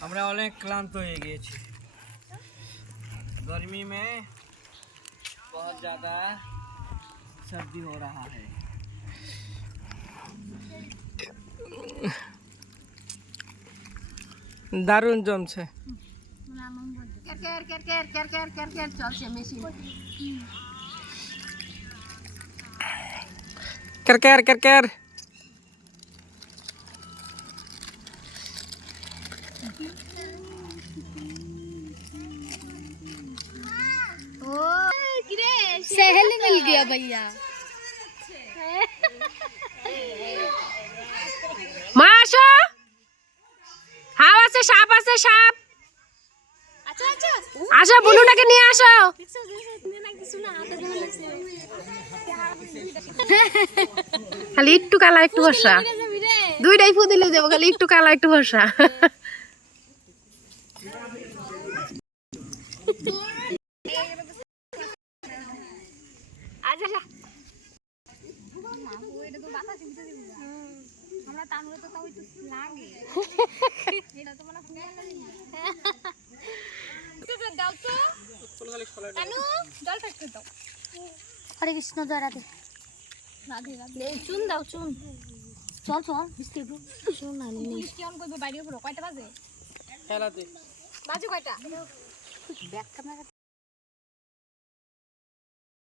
हमरा अनेक क्लांत हो गए छी। गर्मी में बहुत ज़्यादा सर्दी हो रहा है। দারুণ জমছে। কেরকের কেরকের सहल मिल गया भैया। মাশা হাওয়া আছে, সাপ আছে, সাপ। अच्छा अच्छा আসো বুনুটাকে নিয়ে আসো। খালি একটু কালা একটু ফর্সা, দুইটাই ফু দিলে যাবো, খালি একটু কালা একটু ফর্সা। हमरा तानुरे तो ताऊ तो लागे এটা তো মানে ফুল দাও তো তানু জল ফেটে দাও। হরে কৃষ্ণ জয় রাধে রাধে রাধে। চুন দাও চুন। চল চল মিষ্টি চুন না নি মিষ্টি অন কইবো বাইরে পড়ো। কয়টা বাজে? খেলাতে বাজে কয়টা? Back camera